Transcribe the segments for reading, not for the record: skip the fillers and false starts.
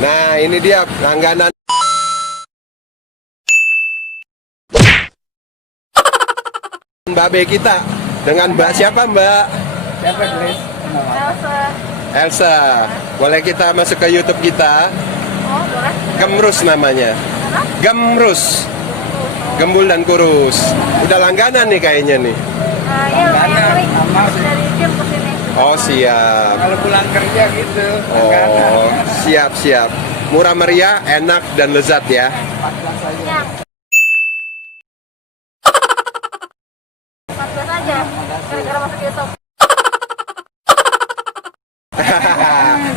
Nah, ini dia langganan Mbak B kita dengan Mbak siapa, Mbak? Siapa, Grace? Elsa. Elsa. Boleh kita masuk ke YouTube kita? Oh, boleh. Gemrus namanya. Gemrus. Gembul dan kurus. Udah langganan nih kayaknya nih. Iya, lumayan sering. Sama sih. Dari gym ke sini. Oh, siap. Kalau pulang kerja gitu. Oh, siap. Murah meriah, enak dan lezat ya. 14 aja. Yang 14 aja. Gara-gara masuk YouTube.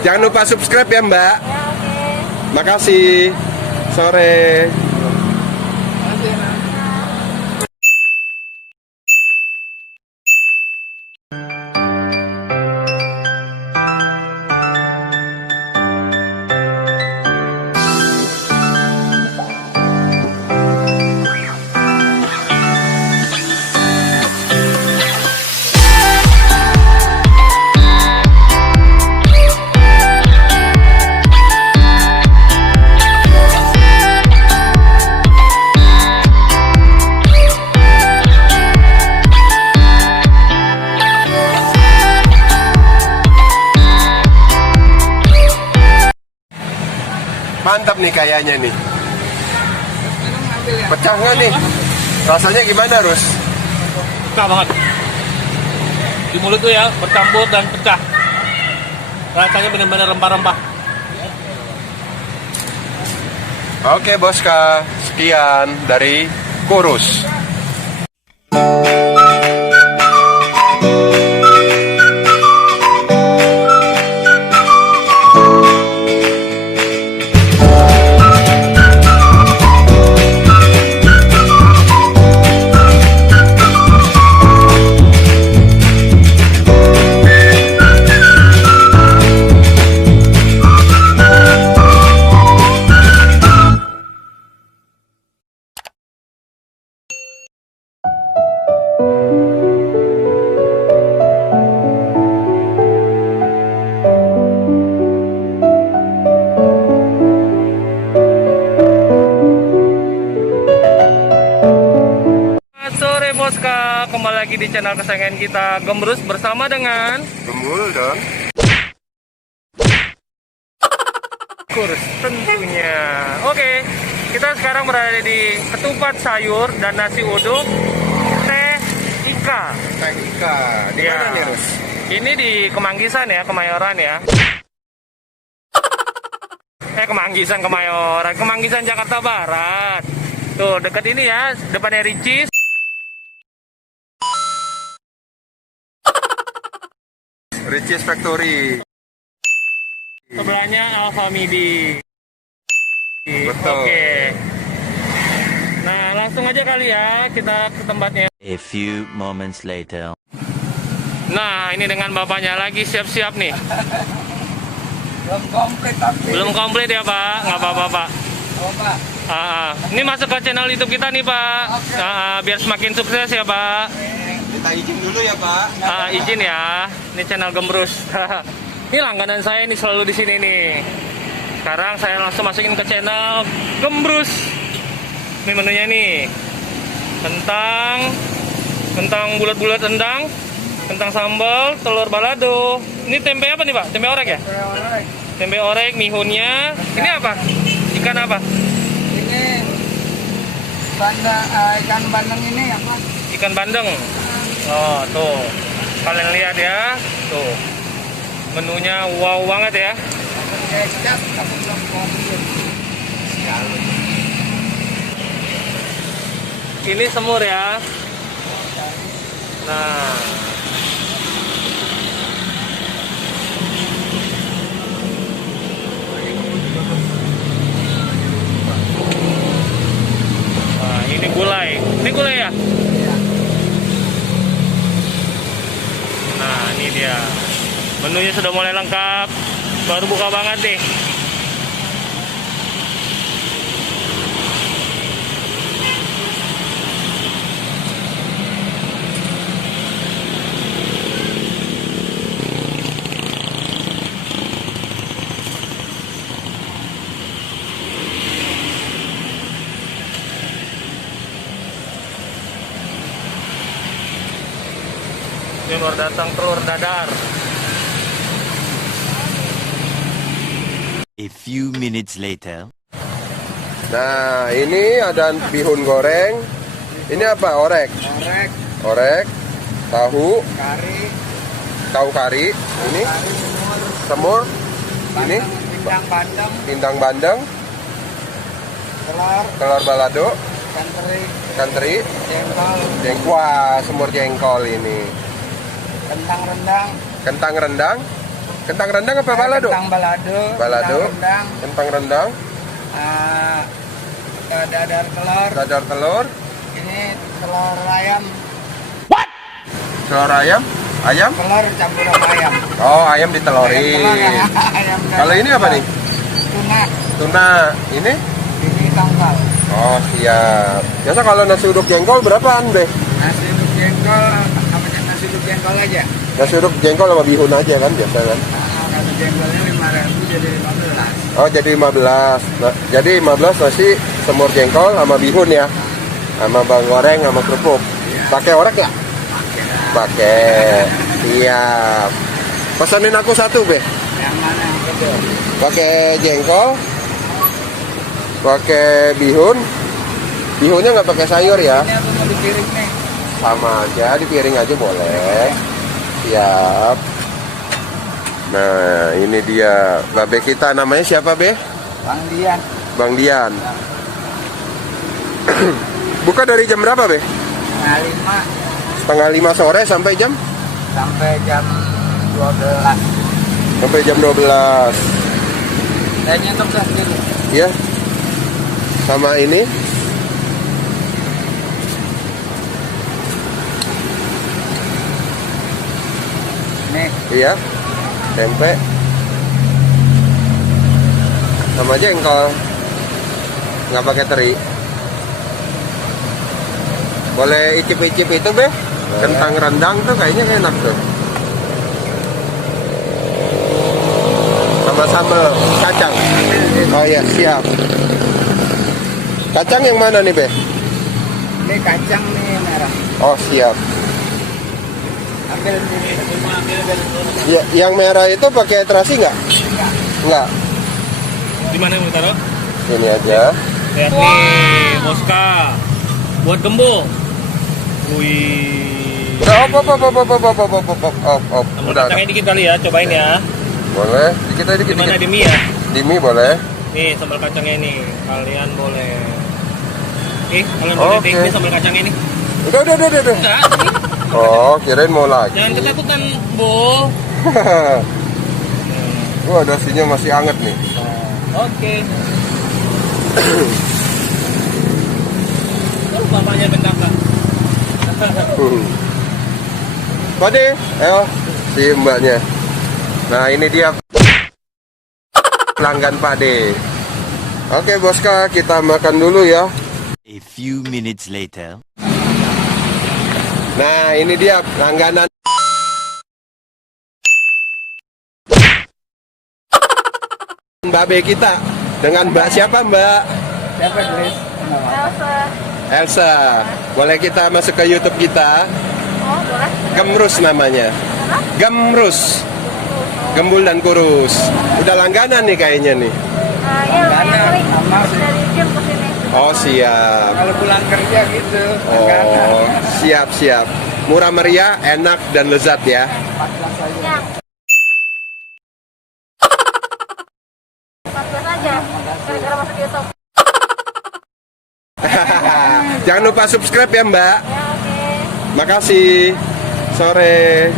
Jangan lupa subscribe ya, Mbak. Ya, oke. Makasih. Sore. Mantap nih kayaknya nih. Pecah nggak nih? Rasanya gimana, Rus? Pecah banget. Di mulut tuh ya, bercampur dan pecah. Rasanya benar-benar rempah-rempah. Oke, Boska. Sekian dari Kurus. Sore Boska, kembali lagi di channel kesayangan kita Gemrus bersama dengan Gembul dong. Kurus tentunya. Oke, kita sekarang berada di ketupat sayur dan nasi uduk teh Ika. Teh Ika. Di Ya. mana nih, Rus? Ini di Kemanggisan ya, Kemayoran ya. Kemayoran, Kemanggisan Jakarta Barat. Tuh dekat ini ya, depannya Ricis. Ricis Factory. Sebelahnya Alfamidi. Betul. Oke. Nah, langsung aja kali ya kita ke tempatnya. A few moments later. Nah, ini dengan bapaknya lagi siap-siap nih. Belum komplit tapi. Belum komplit ya, Pak? Nggak apa-apa, Pak. Oh, Pak. Ini masuk ke channel YouTube kita nih, Pak. Biar semakin sukses ya, Pak. Kita izin dulu ya, Pak. Izin ya. Ini channel Gembrus. Ini langganan saya ini selalu di sini nih. Sekarang saya langsung masukin ke channel Gembrus. Ini menunya nih. Kentang bulat-bulat rendang, kentang sambal, telur balado. Ini tempe apa nih, Pak? Tempe orek ya? Tempe orek, mihunnya. Ini apa? Ikan apa? Ini ikan bandeng ini apa? Ikan bandeng. Oh, tuh. Kalian lihat ya. Tuh. Menunya wow banget ya. Kecap tapi belum komplit. Ini semur ya. Nah. Nah, ini gulai. Ini gulai ya? Nah, ini dia. Menunya sudah mulai lengkap. Baru buka banget nih. Ini baru datang telur dadar. A few minutes later. Nah, ini ada bihun goreng. Ini apa? Orek. Orek, Orek, tahu, kari, tahu kari. Ini kari semur. semur, Ini pindang bandeng, pindang bandeng, telur, telur balado, ikan teri, ikan teri, jengkol, wah, semur jengkol ini. kentang rendang, Kentang rendang. Kentang rendang apa balado? kentang balado, Balado. kentang rendang, Kentang rendang, dadar telur, dadar telur, ini telur ayam, telur ayam, ayam. telur campur sama ayam. Oh, ayam Ayam ditelorin. telur ya, ayam Kalau ini apa nih? Tuna, Tuna. Ini? ini tongkol. Oh, siap. Biasa kalau nasi uduk jengkol berapaan, Be? Nasi uduk jengkol, namanya nasi uduk jengkol aja. Nasi uduk jengkol sama bihun aja kan biasa kan? Nasi jengkolnya 5.000 jadi 15. Oh, jadi 15. Nah, jadi 15 nasi semur jengkol sama bihun ya. Sama bawang goreng sama kerupuk. Pakai orek ya? Pakai. Siap. Pesanin aku satu, Be. Yang mana yang gede? Pakai jengkol. Pakai bihun. Bihunnya nggak pakai sayur ya? Ini aku mau dikirim nih. Sama aja, di piring aja boleh. Siap. Nah, ini dia babe kita, namanya siapa, Be? Bang Dian, Bang Dian. Buka dari jam berapa, Be? nah 5 Setengah 5 sore sampai jam? sampai jam 12. Sampai jam 12. Saya nyetok dah sendiri. Ya. Sama ini. Nih, Iya. Tempe. Sama jengkol. Nggak pakai teri. Boleh icip-icip itu, Be? Kentang rendang tuh kayaknya enak tuh. Sama sambal kacang. Oh iya, siap. Kacang yang mana nih, Be? ini kacang nih merah. Oh, siap. Ambil sini. Ya, yang merah itu pakai terasi nggak? Nggak. Di mana yang mau taruh? Ini aja. Lihat nih, Moska. Buat gembul. Wih. Udah, op. Tambah Udah. kacangnya dikit kali ya, cobain ya. Boleh. Dikit aja, dikit. Gimana Dikit. di mie ya? Di mie boleh. Nih sambal kacangnya ini, kalian boleh. Kalian boleh Oke. deh, ini sambal kacangnya ini. Udah. Enggak, Oh, kirain mau lagi. jangan ketakutan, Bu. Wah, nasinya masih hangat nih. Oke. Oh, bapaknya bentaka. Pade, ayo si mbaknya. Nah, ini dia pelanggan Pade. Oke, Boska, kita makan dulu ya. A few minutes later. Nah, ini dia langganan Mbak B kita. Dengan Mbak siapa, Mbak? Siapa Grace? Elsa. Elsa. Boleh kita masuk ke YouTube kita? Oh, boleh. Gemrus namanya. Gemrus. Gembul dan kurus. Udah langganan nih kayaknya nih. Iya, lumayan sering. Sama sih. Dari gym ke sini. Oh, siap. Kalau pulang kerja gitu. Oh, siap. Murah meriah, enak dan lezat ya. 14 aja. Yang 14 aja. Gara-gara masuk YouTube. Jangan lupa subscribe ya, Mbak. Ya, oke. Makasih. Sore.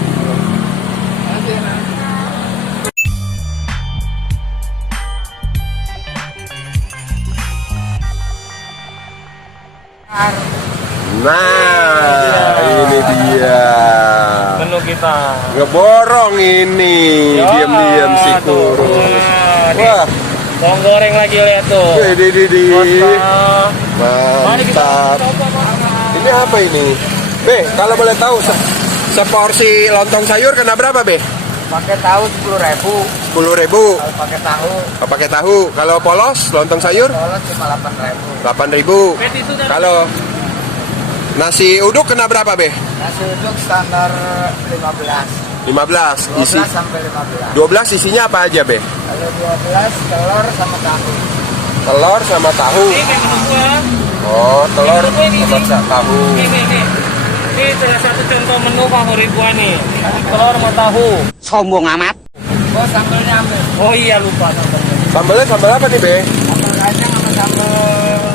Nah, ini dia. Menu kita. Ngeborong ini. Ya, Diam-diam si tuh. kurus. Wah, nih. Wah, Bawang goreng lagi lihat tuh. di. Moska. Mari kita Mantap. coba makan. Ini apa ini? Be, kalau boleh tahu, seporsi lontong sayur kena berapa, Be? Pakai tahu 10.000. 10.000. Kalau pakai tahu, Pakai tahu. Kalau polos lontong sayur polos cuma 8.000. 8.000. Beti sudah. Kalau Nasi uduk kena berapa, Be? Nasi uduk standar 15. 15. 12 Isi sampai 15. 12 isinya apa aja, Be? Kalau 12 telur sama tahu. Telur sama tahu. Ini kayak menu gua. Oh, telur Ini. sama tahu. Ini. Ini salah satu contoh menu favorit gua nih. Telur sama tahu. Sombong amat. Oh, sambelnya ambil. Oh iya lupa sambelnya. Sambelnya sambal apa nih, Be? Sambal kacang sama sambal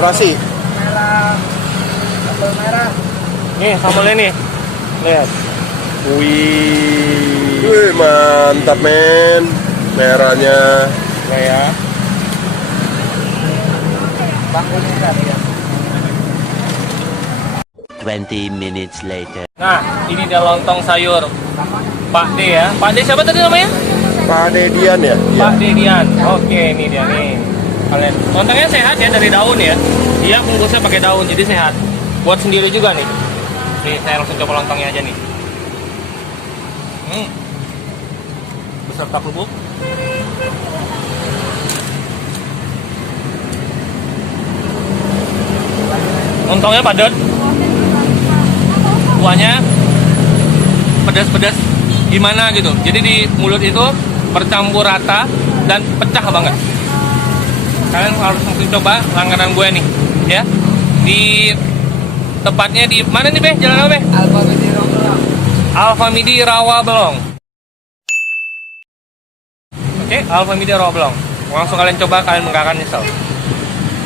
Terasi. merah. Sambal merah. Nih sambelnya nih. Lihat. Wih. Wih, mantap, men. Merahnya. Nah ya. Bangkunya tadi ya. 20 minutes later. Nah, ini dia lontong sayur Pak D ya. Pak D siapa tadi namanya? Pak Dedian ya? Iya. Pak Dedian. Oke, ini dia nih. Kalian lontongnya sehat ya, dari daun ya. Dia bungkusnya pakai daun, jadi sehat. Buat sendiri juga nih. Nih, saya langsung coba lontongnya aja nih. Beserta kerupuk. Lontongnya padat. Kuahnya pedas-pedas gimana gitu. Jadi di mulut itu bercampur rata dan pecah banget. Kalian harus langsung coba langganan gue nih, ya. Di tepatnya di mana nih, Be? Jalan apa, Be? Alfa Midi Rombelong. Alfa Midi Rawa Belong. Oke, Alfa Midi Rawa Belong. Langsung kalian coba, kalian nggak akan nyesel.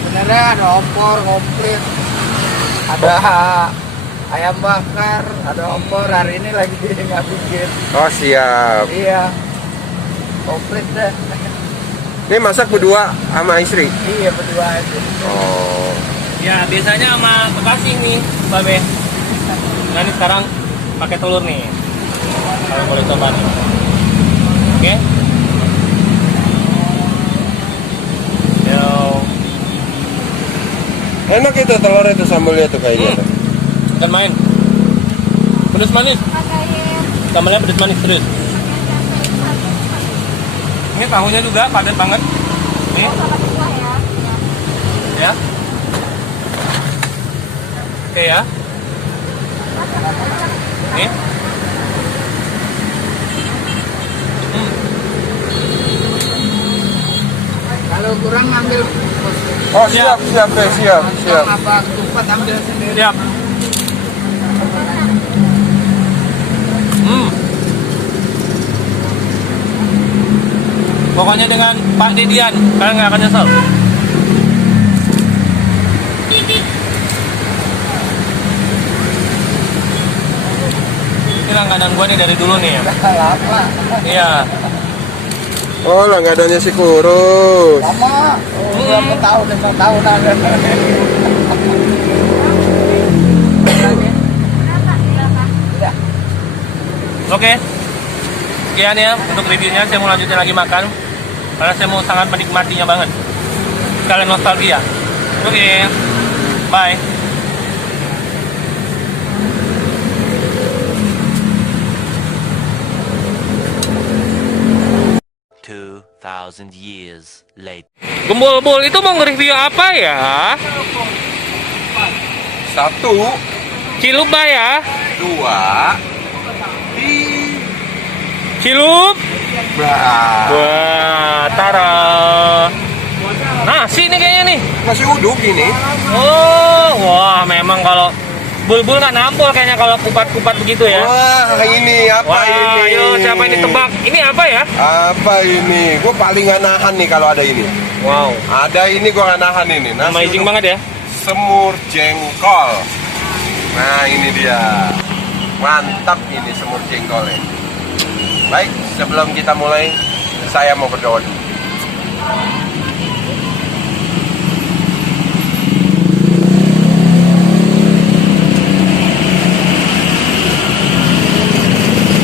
Sebenarnya ada opor, komplit. Ada ayam bakar, ada opor. Hari ini lagi nggak bikin. Oh, siap. Iya. Komplit deh. Ini masak berdua sama istri? Iya, berdua aja. Oh. Ya, biasanya sama Bekasi nih, Mbak Be. Nah, ini sekarang pakai telur nih. Kalau boleh coba nih. Oke. Yo. Enak itu telur itu sambalnya tuh kayaknya. Dan main. Pedas manis. Sambalnya pedas manis terus. Ini tahunya juga padat banget. Nih. Ya. Oke ya. Nih. Kalau kurang ambil Oh, siap, siap, Be, siap, siap. apa ketupat ambil sendiri. Siap. Pokoknya dengan Pak Dedian, kalian nggak akan nyesel. Ini langganan gua nih dari dulu nih ya. Lama. Iya. Oh, langganannya si Kurus. Lama. Berapa tahun, 5 tahun ada. Oke. Sekian ya untuk reviewnya. Saya mau lanjutin lagi makan karena saya mau sangat menikmatinya banget. Kalian nostalgia. Oke. Bye. $2,000 years later. Gembul-bul itu mau nge-review apa ya? 1, Cilup Bay ya? 2, di Cilup. bah. Wah, tara. Nasi nih kayaknya nih. Nasi uduk ini. Oh, wah memang kalau bulbul nggak nampol kayaknya kalau kupat-kupat begitu ya. Wah, ini apa Wah, ini? ayo siapa ini tebak? Ini apa ya? Apa ini? Gue paling gak nahan nih kalau ada ini. Wow, Ada ini gue gak nahan ini. amazing uduk banget ya. semur jengkol. Nah, ini dia. Mantap ini semur jengkolnya. Baik, sebelum kita mulai, saya mau berdoa dulu.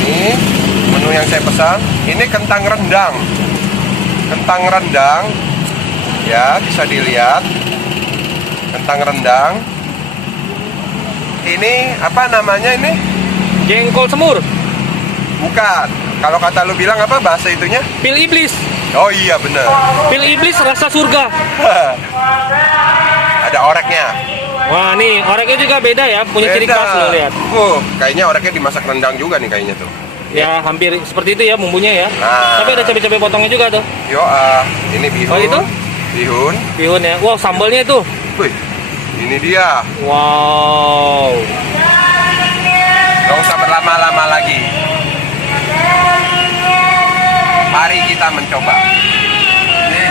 Ini menu yang saya pesan. Ini kentang rendang. Kentang rendang, ya bisa dilihat. Kentang rendang. Ini apa namanya ini? Jengkol semur, Bukan. Kalau kata lu bilang apa bahasa itunya? pil iblis, Oh iya bener. pil iblis rasa surga. Ada oreknya. Wah, nih oreknya juga beda ya, punya ciri Beda. khas lo lihat. Kayaknya oreknya dimasak rendang juga nih kayaknya tuh. Ya, hampir seperti itu ya bumbunya ya. Nah. Tapi ada cabai-cabai potongnya juga tuh. Yo, ini bihun. Oh, itu? Bihun. Bihun ya. Wow, sambalnya itu. Wih, ini dia. Wow. Gak usah berlama-lama lagi. Mari kita mencoba. Nih,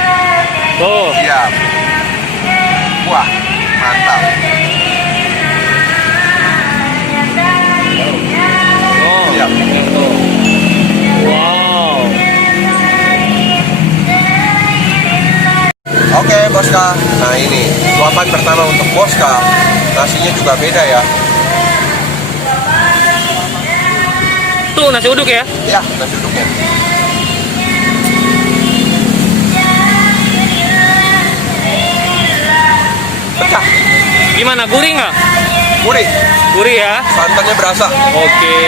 Tuh. siap. Wah, mantap. Oh. Siap. Tuh. Wow. Oke, Boska. Nah, ini suapan pertama untuk Boska. Nasinya juga beda ya. Tuh nasi uduk ya. Ya, nasi uduknya. Pecah. Gimana, gurih nggak? Gurih. Gurih ya. Santannya berasa. Oke.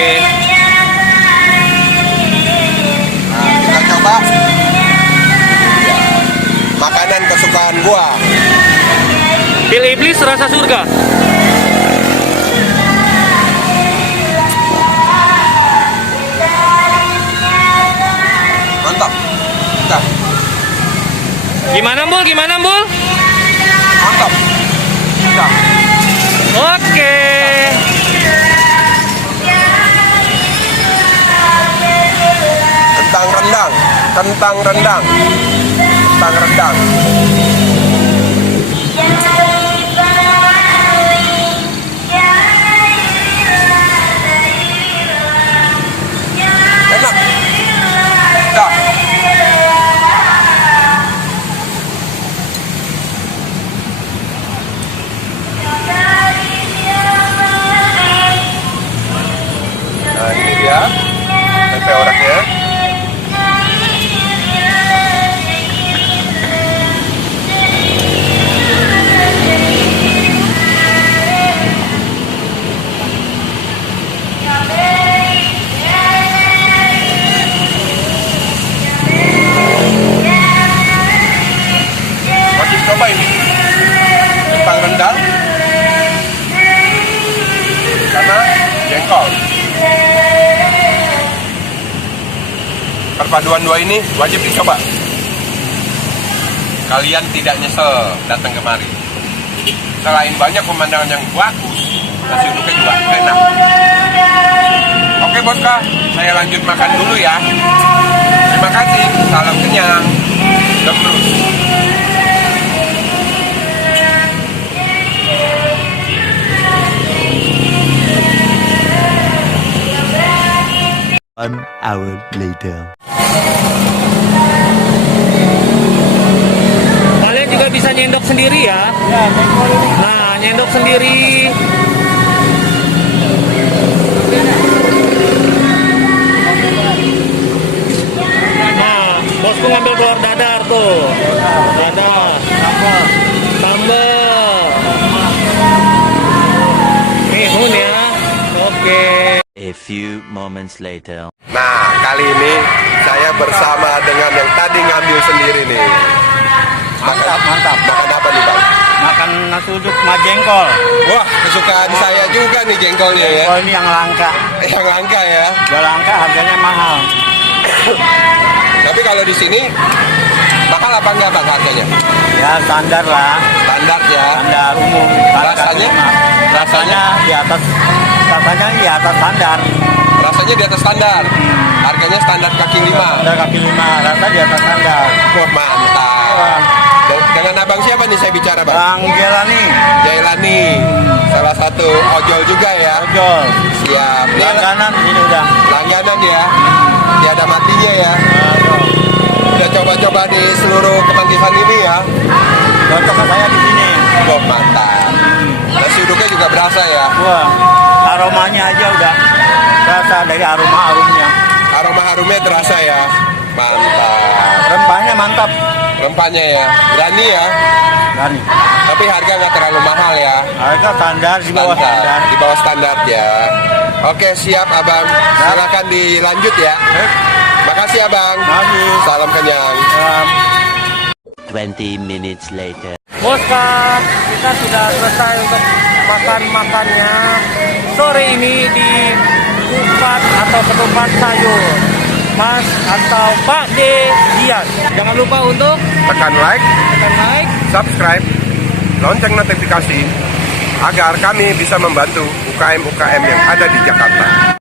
Nah, kita coba makanan kesukaan gua. Pil iblis rasa surga. Mantap. Nah, Gimana, Bul? Gimana, Bul? mantap. Nah, Oke. kentang rendang. Kentang rendang. Kentang rendang. Enak. Dah. Nah, ini dia tempe oreknya. Wajib coba ini kentang rendang karena jengkol. Perpaduan dua ini wajib dicoba. Kalian tidak nyesel datang kemari. Selain banyak pemandangan yang bagus, nasi uduknya juga enak. Oke Boska, saya lanjut makan dulu ya. Terima kasih, salam kenyang. Terus. One hour later. Kalian juga bisa nyendok sendiri ya. Nah, nyendok sendiri. Nah, bosku ngambil telur dadar tuh. Dadar. Sambal. Bihun ya. Oke. A few moments later. Nah, kali ini saya bersama dengan yang tadi ngambil sendiri nih. Mantap, mantap. Makan apa nih Bang? Makan nasi uduk sama jengkol. Wah, kesukaan saya juga nih jengkolnya ya. Jengkol ini yang langka. Yang langka ya. Gak langka, harganya mahal. Tapi kalau di sini mahal apa enggak Bang harganya? Ya standar lah, Standar ya. standar umum. Rasanya? Rasanya di atas, rasanya di atas standar. Rasanya di atas standar. Harganya standar kaki lima. Standar kaki 5, rasa di atas standar. Wah, mantap. Dengan abang siapa nih saya bicara Bang? Bang Jelani, Jailani. Salah satu ojol juga ya. ojol. Siap. Dia Langganan ini udah. langganan ya. Tiada matinya ya. Udah coba-coba di seluruh kebangkitan ini ya. Cocok ke saya di sini. Wah, mantap. Nasi uduknya juga berasa ya. Wah, aromanya aja udah terasa dari aroma-aromanya. Aroma harumnya terasa ya. Mantap. Rempahnya mantap. Rempahnya ya. Berani ya. Dan Tapi harga nggak terlalu mahal ya. harga standar di bawah standar. Di bawah standar ya. Oke, siap Abang. Silakan dilanjut ya. Makasih Abang. Maju. Salam kenyang. 20 minutes later. Boskat, kita sudah selesai untuk makan-makannya sore ini di kupat atau ketupat sayur Mas atau Pak De Dian. Jangan lupa untuk Tekan like, subscribe, lonceng notifikasi agar kami bisa membantu UKM-UKM yang ada di Jakarta.